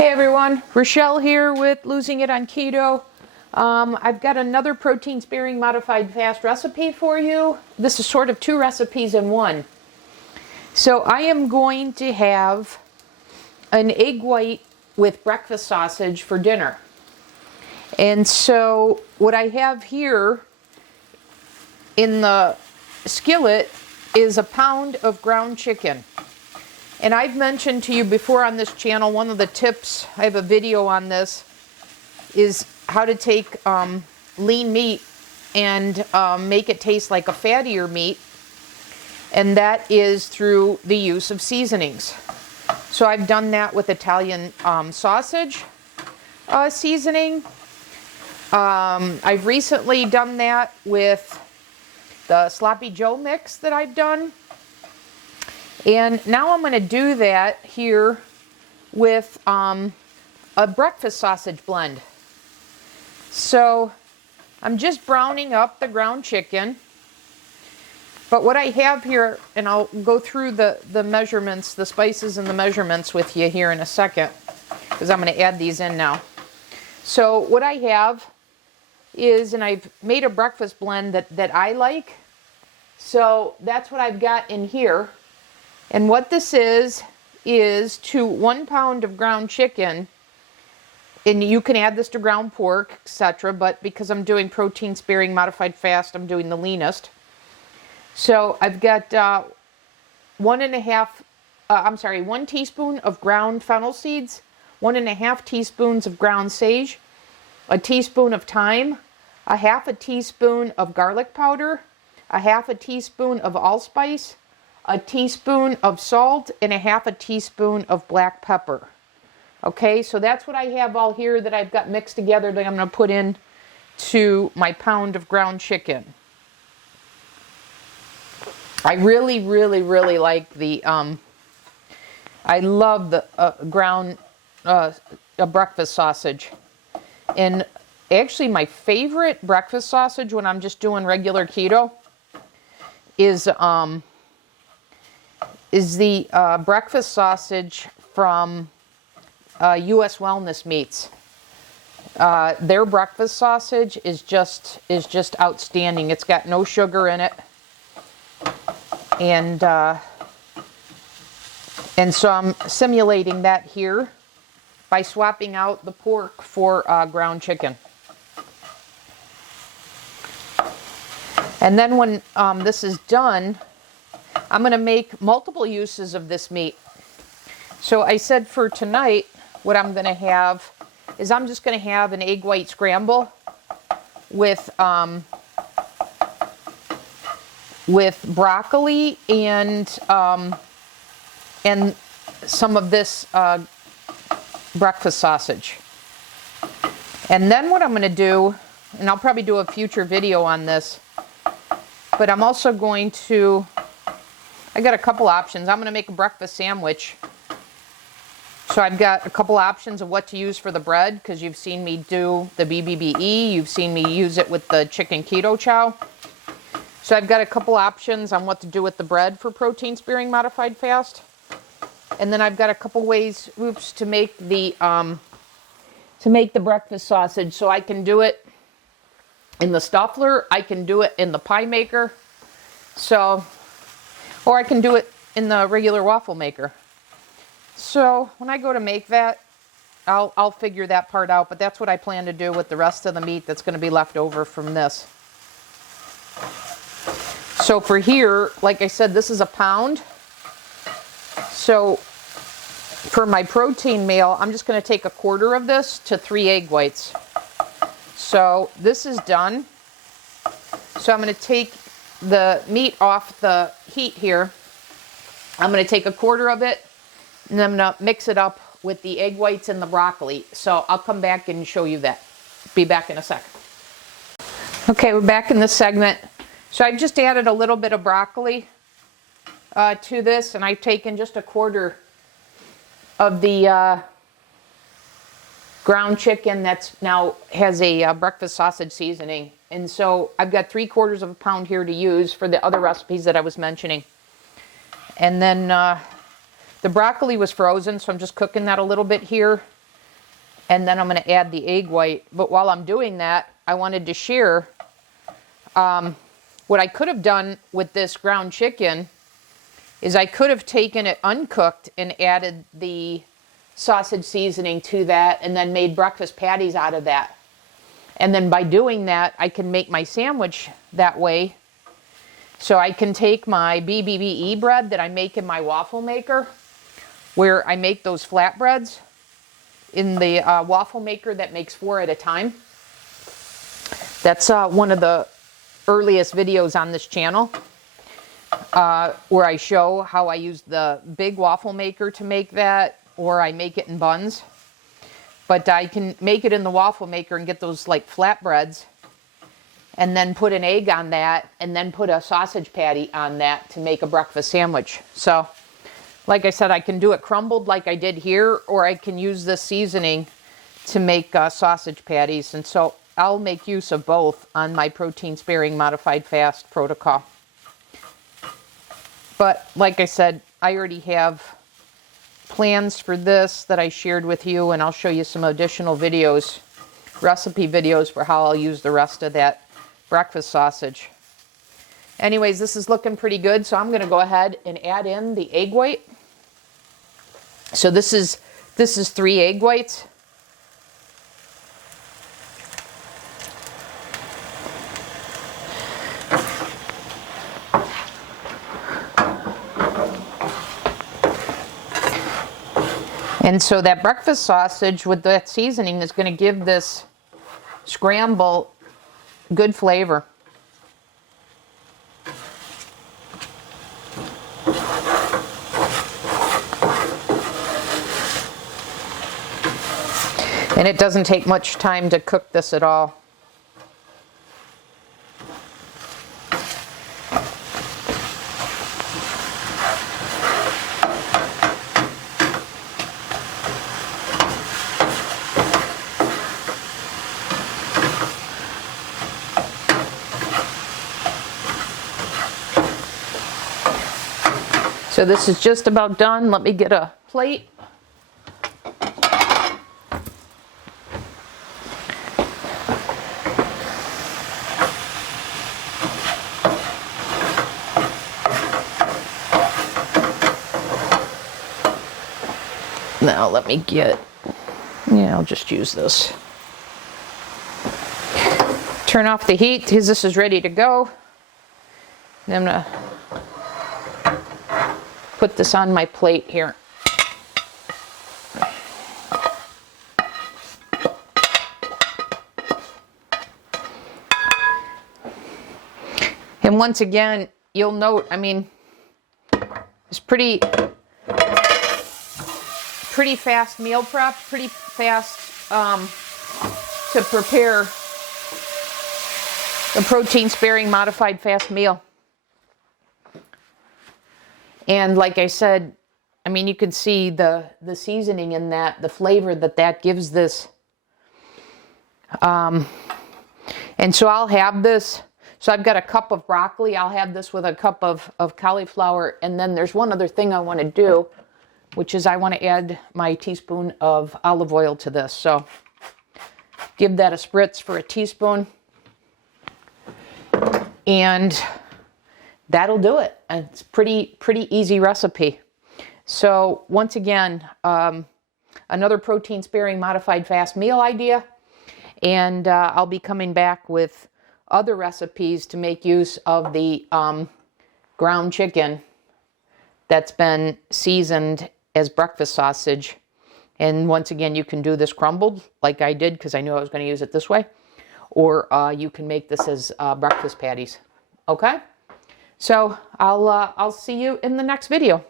Hey everyone, Rochelle here with Losing It on Keto. I've got another protein sparing modified fast recipe for you. This is sort of two recipes in one. So I am going to have an egg white with breakfast sausage for dinner. And so what I have here in the skillet is a pound of ground chicken. And I've mentioned to you before on this channel, one of the tips, I have a video on this, is how to take lean meat and make it taste like a fattier meat. And that is through the use of seasonings. So I've done that with Italian sausage seasoning. I've recently done that with the Sloppy Joe mix that I've done. And now I'm going to do that here with a breakfast sausage blend. So I'm just browning up the ground chicken. But what I have here, and I'll go through the measurements, the spices and the measurements with you here in a second, because I'm going to add these in now. So what I have is, and I've made a breakfast blend that I like. So that's what I've got in here. And what this is to 1 pound of ground chicken, and you can add this to ground pork, etc., but because I'm doing protein sparing modified fast, I'm doing the leanest. So I've got 1 teaspoon of ground fennel seeds, 1.5 teaspoons of ground sage, a teaspoon of thyme, a half a teaspoon of garlic powder, a half a teaspoon of allspice, a teaspoon of salt, and a half a teaspoon of black pepper. Okay, so that's what I have all here that I've got mixed together that I'm going to put in to my pound of ground chicken. I really, really, really like the, I love the ground breakfast sausage. And actually my favorite breakfast sausage when I'm just doing regular keto is the breakfast sausage from U.S. Wellness Meats. Their breakfast sausage is just outstanding. It's got no sugar in it, and so I'm simulating that here by swapping out the pork for ground chicken. And then when this is done, I'm going to make multiple uses of this meat. So I said for tonight, what I'm going to have is I'm just going to have an egg white scramble with broccoli and some of this breakfast sausage. And then what I'm going to do, and I'll probably do a future video on this, but I'm also going to, I got a couple options. I'm going to make a breakfast sandwich. So I've got a couple options of what to use for the bread, because you've seen me do the BBBE. You've seen me use it with the chicken keto chow. So I've got a couple options on what to do with the bread for protein sparing modified fast. And then I've got a couple ways, to make the breakfast sausage. So I can do it in the stuffler. I can do it in the pie maker. So, or I can do it in the regular waffle maker. So when I go to make that, I'll figure that part out, but that's what I plan to do with the rest of the meat that's going to be left over from this. So for here, like I said, this is a pound. So for my protein meal, I'm just going to take 1/4 of this to 3 egg whites. So this is done. So I'm going to take the meat off the heat here. I'm going to take 1/4 of it, and I'm going to mix it up with the egg whites and the broccoli. So I'll come back and show you that. Be back in a second. Okay, we're back in this segment. So I've just added a little bit of broccoli to this, and I've taken just 1/4 of the ground chicken that's now has a breakfast sausage seasoning. And so I've got 3/4 of a pound here to use for the other recipes that I was mentioning. And then the broccoli was frozen, so I'm just cooking that a little bit here. And then I'm going to add the egg white. But while I'm doing that, I wanted to share what I could have done with this ground chicken is I could have taken it uncooked and added the sausage seasoning to that and then made breakfast patties out of that. And then by doing that, I can make my sandwich that way. So I can take my BBBE bread that I make in my waffle maker, where I make those flatbreads in the waffle maker that makes 4 at a time. That's one of the earliest videos on this channel, where I show how I use the big waffle maker to make that, or I make it in buns. But I can make it in the waffle maker and get those like flatbreads, and then put an egg on that, and then put a sausage patty on that to make a breakfast sandwich. So, like I said, I can do it crumbled like I did here, or I can use this seasoning to make sausage patties. And so I'll make use of both on my protein sparing modified fast protocol. But like I said, I already have plans for this that I shared with you, and I'll show you some additional videos, recipe videos for how I'll use the rest of that breakfast sausage. Anyways, this is looking pretty good, so I'm going to go ahead and add in the egg white. So this is 3 egg whites. And so that breakfast sausage with that seasoning is going to give this scramble good flavor. And it doesn't take much time to cook this at all. So this is just about done. Let me get a plate. Now let me get, I'll just use this. Turn off the heat because this is ready to go. And I'm gonna put this on my plate here. And once again, you'll note, it's pretty fast meal prep, pretty fast to prepare a protein sparing modified fast meal. And like I said, you can see the seasoning in that, the flavor that gives this. And so I'll have this. So I've got a cup of broccoli. I'll have this with a cup of cauliflower. And then there's one other thing I want to do, which is I want to add my teaspoon of olive oil to this. So give that a spritz for a teaspoon. And that'll do it. It's pretty easy recipe. So once again, another protein sparing modified fast meal idea. And I'll be coming back with other recipes to make use of the ground chicken that's been seasoned as breakfast sausage. And once again, you can do this crumbled like I did because I knew I was going to use it this way. Or you can make this as breakfast patties. Okay? So I'll see you in the next video.